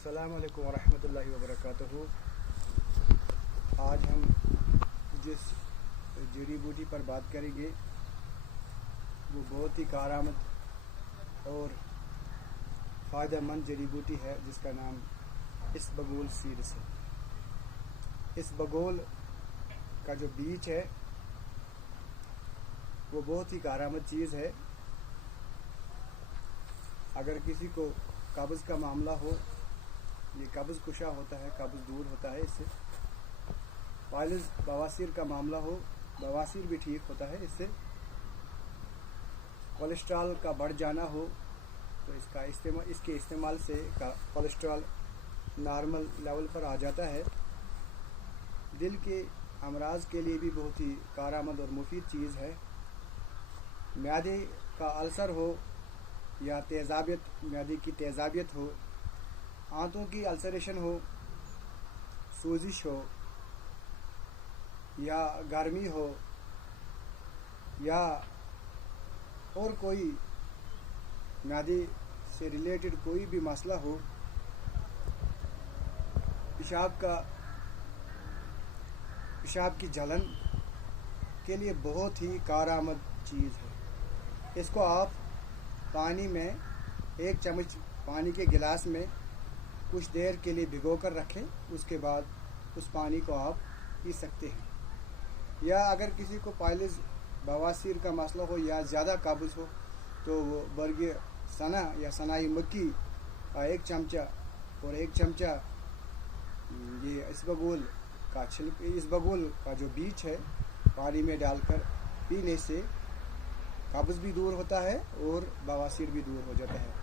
अस्सलाम वालेकुम वरहमतुल्लाहि वबरकातुहू। आज हम जिस जड़ी बूटी पर बात करेंगे वो बहुत ही कारआमद और फ़ायदेमंद जड़ी बूटी है जिसका नाम इसबगोल सीड्स है। इसबगोल का जो बीज है वो बहुत ही कारआमद चीज़ है। अगर किसी को कब्ज़ का मामला हो, ये कब्ज़ कुशा होता है, कब्ज़ दूर होता है इससे। पाइल्स बवासीर का मामला हो, बवासीर भी ठीक होता है इससे। कोलेस्ट्रॉल का बढ़ जाना हो तो इसके इस्तेमाल से कोलेस्ट्रॉल नॉर्मल लेवल पर आ जाता है। दिल के अमराज के लिए भी बहुत ही कारआमद और मुफीद चीज़ है। म्यादे का अल्सर हो या तेज़ाबियत, म्यादे की तेज़ाबियत हो, आंतों की अल्सरेशन हो, सोजिश हो या गर्मी हो या और कोई म्यादे से रिलेटेड कोई भी मसला हो, पेशाब की जलन के लिए बहुत ही कारआमद चीज़ है। इसको आप पानी में 1 चम्मच पानी के गिलास में कुछ देर के लिए भिगो कर रखें, उसके बाद उस पानी को आप पी सकते हैं। या अगर किसी को पाइल्स बवासीर का मसला हो या ज़्यादा कब्ज़ हो तो वो बरगे सना या सनाई मक्की का 1 चमचा और 1 चमचा ये इसबगोल का जो बीज है पानी में डालकर पीने से कब्ज़ भी दूर होता है और बवासीर भी दूर हो जाता है।